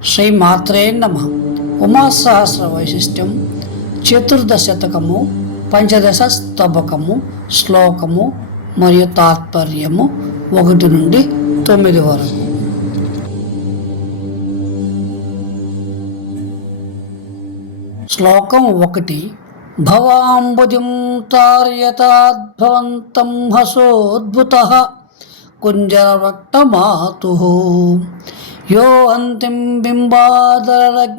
శ్రీ మాత్రే నమ. ఉమాసహస్ర వైశిష్ట్యం చతుర్దశతకము పంచదశ స్తబకము శ్లోకము మరియు తాత్పర్యము ఒకటి నుండి తొమ్మిది వరకు. శ్లోకం ఒకటి భవాంబుజిం తార్యతాద్భవంతం హసోద్భుత కుంజరవక్తమాతు యో అంతిం బింబాదరగ్నేనేపి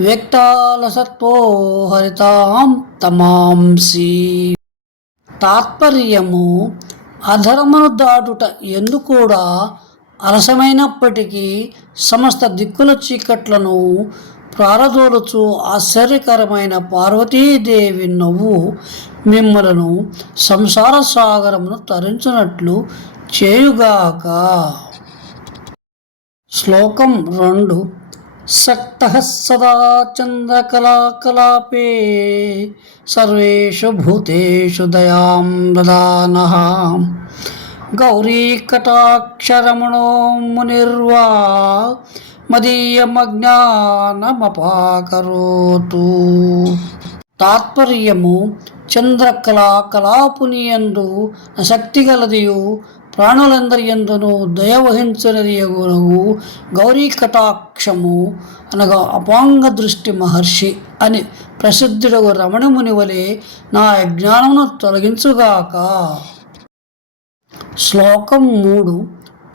వ్యక్తాలసత్వో హరితాం తమాంసి తాత్పర్యము అధర్మను దాటుట ఎందు కూడా అలసమైనప్పటికీ సమస్త దిక్కుల చీకట్లను ప్రారదోలుచు ఆశ్చర్యకరమైన పార్వతీదేవి నవ్వు మిమ్మలను సంసార సాగరమును తరించినట్లు చేయుగాక. శ్లోకం రెండు. సక్త సదా చంద్రకళాకలాపే సర్వేషు భూతేషు దయాం దదాన గౌరీకటాక్షరమణో మునిర్వా మదీయమజ్ఞానమపాకరోతు. తాత్పర్యము చంద్రకళా కళాపునియందు శక్తి గలదియు ప్రాణులందరియందును దయ వహించినది గౌరీ కటాక్షము అనగా అపాంగ దృష్టి మహర్షి అని ప్రసిద్ధుడగు రమణముని వలె నా అజ్ఞానమును తొలగించుగాక. శ్లోకం మూడు.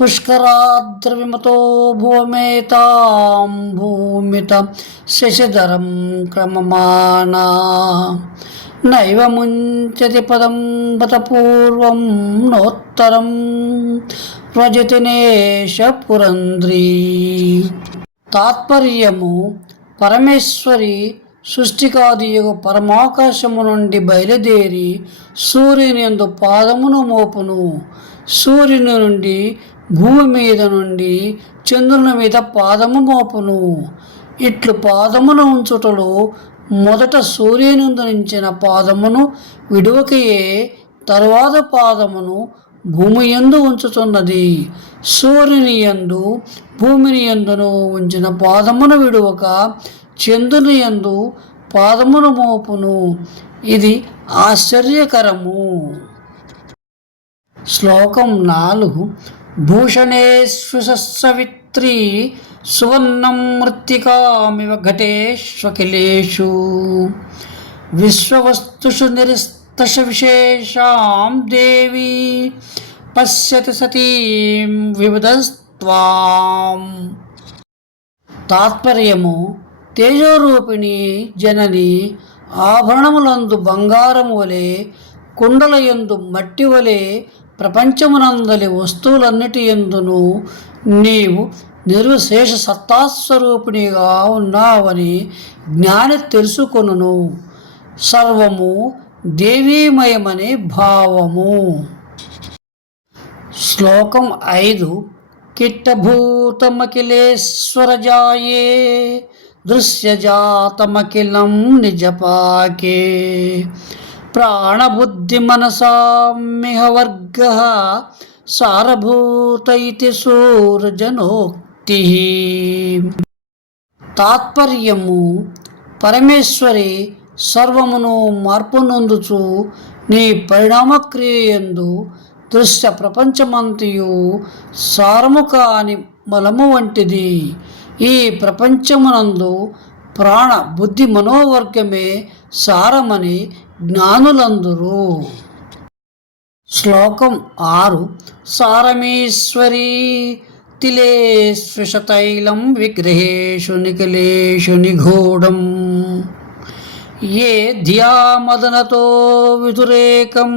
పుష్కరాద్రవిమతో భూమేతాం భూమిత శశిధరం క్రమమానా. నైవ ముంచతి పదం బత పూర్వం నోత్తరం వ్రజతినేష పురంద్రీ. తాత్పర్యము పరమేశ్వరి సృష్టికాదియుగ పరమాకాశము నుండి బయలుదేరి సూర్యుని యందు పాదమును మోపును. సూర్యుని నుండి భూమి మీద నుండి చంద్రుని మీద పాదము మోపును. ఇట్లు పాదమును ఉంచుటలో మొదట సూర్యునందునించిన పాదమును విడువకయే తరువాత పాదమును భూమి యందు ఉంచుతున్నది సూర్యుని యందు భూమిని యందును ఉంచిన పాదమును విడువక చంద్రుని యందు పాదమును మోపును. ఇది ఆశ్చర్యకరము. శ్లోకం నాలుగు. స్త్రీ సువర్ణం మృత్తికామివ ఘటేష్వకిలేషు విశ్వవస్తుషు నిరిస్తశ విశేషాం దేవి పశ్యతి సతీం వివిధస్త్వాం తాత్పర్యము తేజోరూపిణి జనని ఆభరణములందు బంగారము వలె కుండలయందు మట్టి వలె ప్రపంచమునందలి వస్తువులన్నిటి ఎందును నీవు నిర్విశేష సత్తాస్వరూపిణిగా ఉన్నావని జ్ఞాని తెలుసుకొనును. సర్వము దేవీమయమని భావము. శ్లోకం ఐదు. కిట్టభూతమఖిలేశ్వరజాయే దృశ్యజాతమఖిలం నిజపాకే. ప్రాణబుద్ధిమనసామిహ వర్గ సారభూత ఇతి తాత్పర్యము పరమేశ్వరి సర్వమును మార్పు నొందుచు నీ పరిణామక్రియందు దృశ్య ప్రపంచమంతయు సారము కాని మలము వంటిది. ఈ ప్రపంచమునందు ప్రాణ బుద్ధి మనోవర్గమే సారమని జ్ఞానులందరూ. శ్లోకం ఆరు. సారమేశ్వరి. తిలేశ్వశతైలం విగ్రహేషు నిఖిలేషు నిగూఢం ఏ ధ్యామదనతో విదురేకం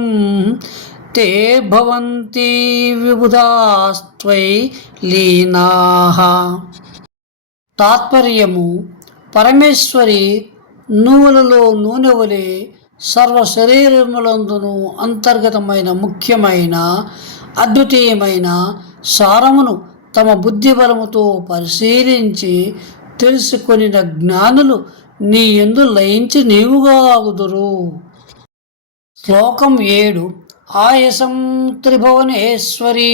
తే భవంతి విబుధాస్త్వై లీనాః. తాత్పర్యము పరమేశ్వరి నువ్వులలో నూనె వలె సర్వ శరీరములందును అంతర్గతమైన ముఖ్యమైన అద్వితీయమైన సారమును తమ బుద్ధి బలముతో పరిశీలించి తెలుసుకొనిన జ్ఞానులు నీ ఎందు లయించి నీవుగాగుదురు శ్లోకం ఏడు. ఆయసం త్రిభువనేశ్వరీ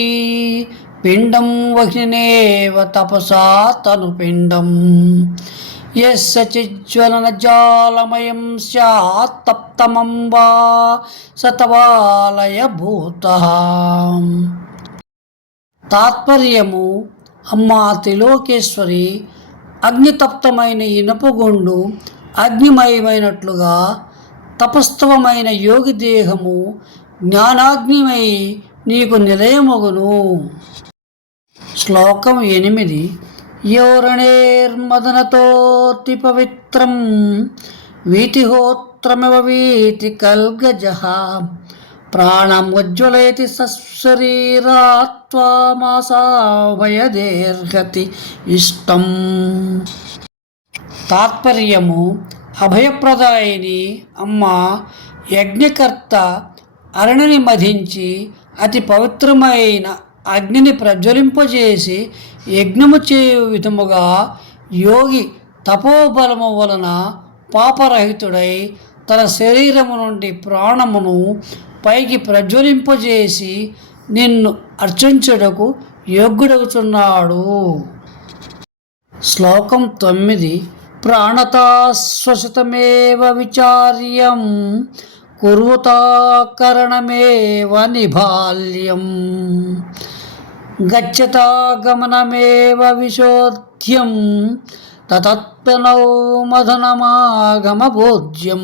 పిండం వహినేవ తపసా తను పిండం. యస్య చిజ్వలన వా సతవాలయ భూత తాత్పర్యము అమ్మ త్రిలోకేశ్వరి అగ్నితప్తమైన ఇనపగుండు అగ్నిమయమైనట్లుగా తపస్తవమైన యోగి దేహము జ్ఞానాగ్నిమై నీకు నిలయమగును. శ్లోకం ఎనిమిది. యోరణేర్మదనతోతి పవిత్రం వీతిహోత్రమివ వీతి కల్గజ ప్రాణముజ్వలయతి సశరీరాత్వామాసాభయదేర్హతి ఇష్టం. తాత్పర్యము అభయప్రదాయిని అమ్మ యజ్ఞకర్త అరుణుని మధించి అతి పవిత్రమైన అగ్నిని ప్రజ్వలింపజేసి యజ్ఞము చేయు విధముగా యోగి తపోబలము వలన పాపరహితుడై తన శరీరము నుండి ప్రాణమును పైకి ప్రజ్వలింపజేసి నిన్ను అర్చించుటకు యోగ్యుడవుతున్నాడు శ్లోకం తొమ్మిది. ప్రాణతాశ్వసితమేవ విచార్యం కురుతాకరణమేవ నిబాల్యం. గచ్చతాగమనమేవ విశోధ్యం తతత్పనౌ మదనమాగమబోధ్యం.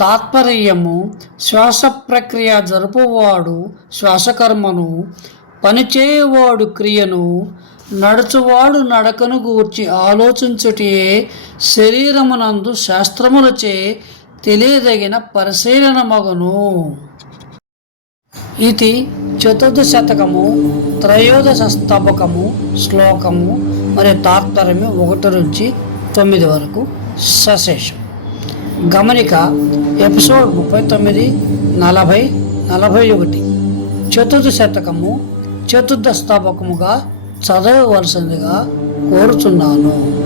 తాత్పర్యము శ్వాస ప్రక్రియ జరుపువాడు శ్వాసకర్మను పనిచేయవాడు క్రియను నడుచువాడు నడకను గూర్చి ఆలోచించుటే శరీరమునందు శాస్త్రములచే తెలియదగిన పరిశీలన మగును ఇది చతుర్దశతకము త్రయోదశ స్తబకము శ్లోకము మరియు తాత్పర్యము ఒకటి నుంచి తొమ్మిది వరకు సశేషం. గమనిక ఎపిసోడ్ ముప్పై తొమ్మిది నలభై నలభై ఒకటి. చతుర్థ శతకము చతుర్థ స్థాపకముగా చదవవలసిందిగా కోరుతున్నాను